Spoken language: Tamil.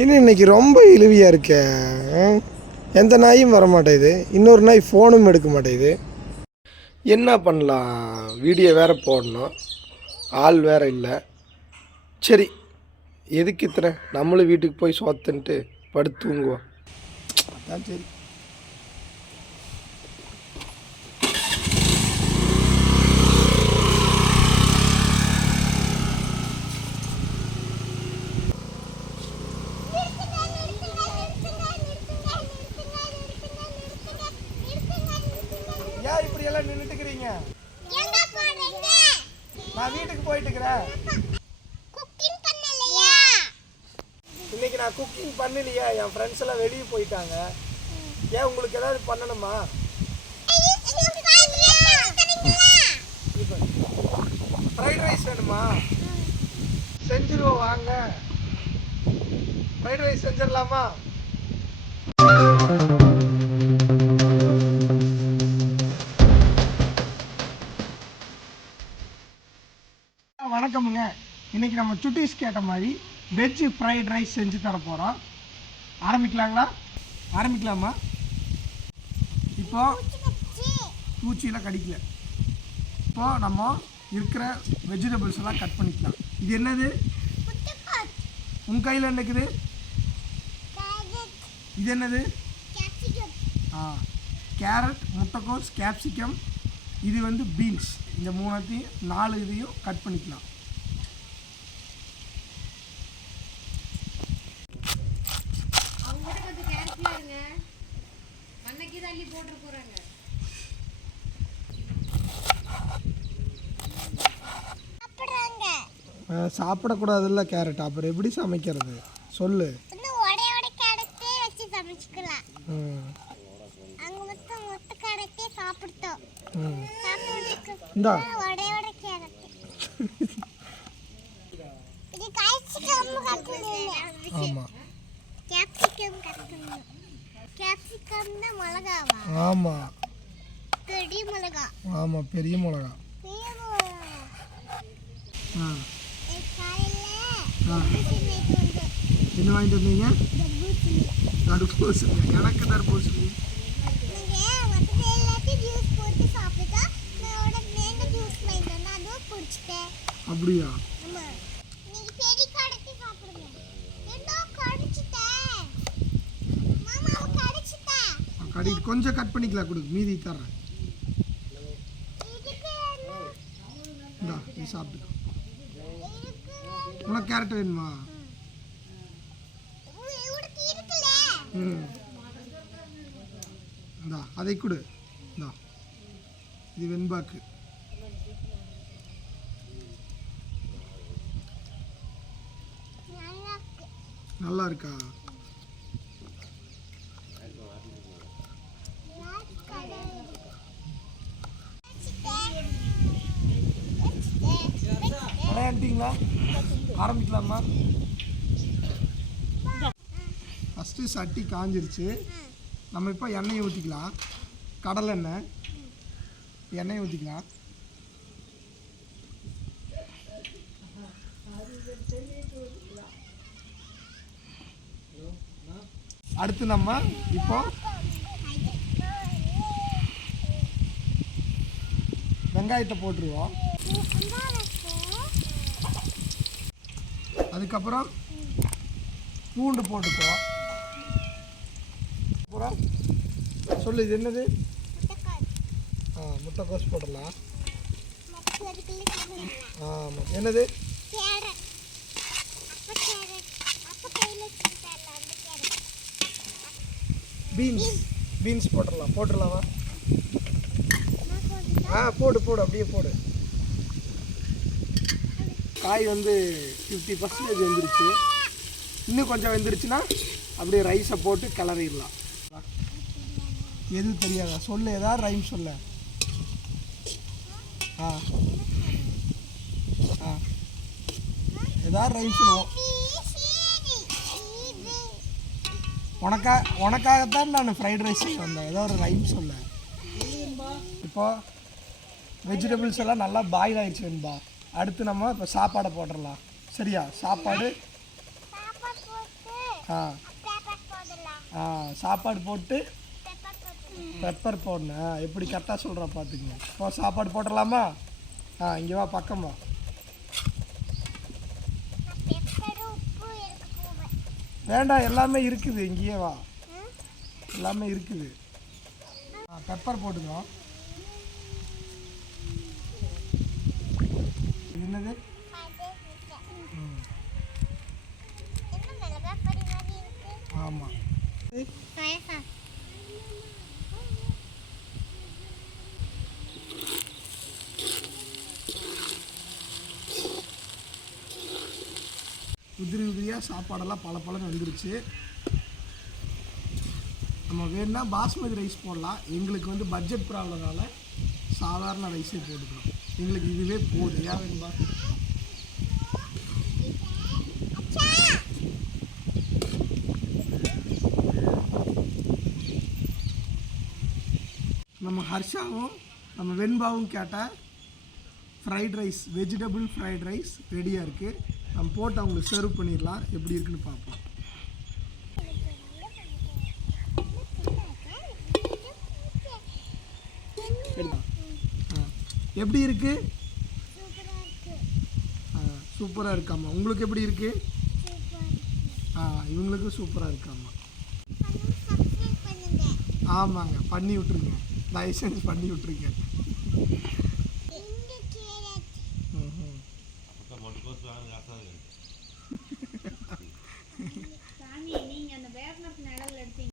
இன்னும் இன்னைக்கு ரொம்ப இழுவியாக இருக்க. எந்த நாயும் வர மாட்டேங்குது, இன்னொரு நாய் ஃபோனும் எடுக்க மாட்டேங்குது. என்ன பண்ணலாம்? வீடியோ வேறு போடணும், ஆள் வேறு இல்லை. சரி, எதுக்கு இத்தனை, நம்மளும் வீட்டுக்கு போய் சோத்துன்ட்டு படுத்து தூங்குவோம். அதான் சரி. ஏன் இப்படி எல்லாம் நின்றுட்டுக்கிறீங்க? நான் வீட்டுக்கு போயிட்டு இருக்கிறேன். இன்னைக்கு நான் குக்கிங் பண்ணலையா, என் ஃப்ரெண்ட்ஸ் எல்லாம் வெளியே போயிட்டாங்க. ஏன் உங்களுக்கு ஏதாவது பண்ணணுமா? ஃப்ரைட் ரைஸ் வேணுமா? செஞ்சிருவோம் வாங்க. ஃப்ரைட் ரைஸ் செஞ்சிடலாமா? வணக்கமுங்க. இன்னைக்கு நம்ம சுட்டீஸ் கேட்ட மாதிரி வெஜ் ஃப்ரைட் ரைஸ் செஞ்சு தர போகிறோம். ஆரம்பிக்கலாமா? இப்போ பூச்சியெல்லாம் கடிக்கல. இப்போ நம்ம இருக்கிற வெஜிடபிள்ஸ் எல்லாம் கட் பண்ணிக்கலாம். இது என்னது? உன் கையில் என்ன இருக்குது? இது என்னது? கேரட், முட்டைக்கோஸ், கேப்சிகம். இது வந்து பீன்ஸ். இந்த மூணுத்தையும் 4 இதையும் கட் பண்ணிக்கலாம். சாப்பிடக்கூடாதுல்ல கேரட், அப்புறம் எப்படி சமைக்கிறது சொல்லு. ஆமா, பெரிய மிளகா. என்ன வாங்கிட்டு வந்தீங்க? தர்பூசணி. எனக்கு தர்பூசணி. அப்படியா? கொஞ்சம் கட் பண்ணிக்கலாம், கொடு, மீதி தர்றேன். இந்தா, நீ சாப்பிட்டு. உனக்கு கேரட் வேணுமா? இந்தா, அதை கொடு. இந்தா, இது வெண்பாக்கு. நல்லா இருக்கா? விளையாண்டிங்களா? ஆரம்பிக்கலாமா? ஃபஸ்ட்டு சட்டி காஞ்சிருச்சு. நம்ம இப்போ எண்ணெயை ஊற்றிக்கலாம். கடலை எண்ணெயை ஊற்றிக்கலாம். அடுத்து நம்ம இப்போ வெங்காயத்தை போட்டுருவோம். அதுக்கப்புறம் பூண்டு போட்டுக்குவோம். அப்புறம் சொல்லு, இது என்னது? முட்டைக்கோஸ் போடலாம். ஆமாம், என்னது? பீன்ஸ் போட்டுடலாமா? போடு, அப்படியே போடு. காய் வந்து 50% வெந்துருச்சு. இன்னும் கொஞ்சம் வெந்துருச்சுன்னா அப்படியே ரைஸை போட்டு கிளறிடலாம். எது தெரியாதா? சொல்லு, ஏதாவது ரைம் சொல்ல. ஏதாவது ரைம் சொல்லுவோம். உனக்காகத்தான் நான் ஃப்ரைட் ரைஸ் வந்தேன். ஏதோ ஒரு ரைம் சொல்ல. இப்போ வெஜிடபிள்ஸ் எல்லாம் நல்லா பாயில் ஆயிடுச்சு வேணும்பா. அடுத்து நம்ம இப்போ சாப்பாடை போட்டுடலாம். சரியா? சாப்பாடு ஆ ஆ சாப்பாடு போட்டு பெப்பர் போடணும். எப்படி கரெக்டாக சொல்கிறா பார்த்துக்குங்க. இப்போ சாப்பாடு போட்டுடலாமா? இங்கே வா, பக்கமா. வேண்டாம், எல்லாமே இருக்குது. இங்கேயே வா, எல்லாமே இருக்குது. பெப்பர் போட்டுங்க. இது என்னது? ஆமாம். உதிரி உதிரியாக சாப்பாடெல்லாம் பல பலன்னு வந்துருச்சு. நம்ம வேணும்னா பாஸ்மதி ரைஸ் போடலாம். எங்களுக்கு வந்து பட்ஜெட் ப்ராப்ளம்னால சாதாரண ரைஸே போட்டுக்கிறோம். எங்களுக்கு இதுவே போதும். ஏன் வேணும்பா? நம்ம ஹர்ஷாவும் நம்ம வெண்பாவும் கேட்டால் fried rice, vegetable fried rice ரெடியாக இருக்குது. நம்ம போட்டு அவங்களுக்கு சர்வ் பண்ணிடலாம். எப்படி இருக்குன்னு பார்ப்போம். எப்படி இருக்கு? சூப்பராக இருக்காமா. உங்களுக்கு எப்படி இருக்கு? இவங்களுக்கும் சூப்பராக இருக்காமா. ஆமாங்க, பண்ணி விட்ருங்க. தயவு செஞ்சு பண்ணி விட்ருங்க.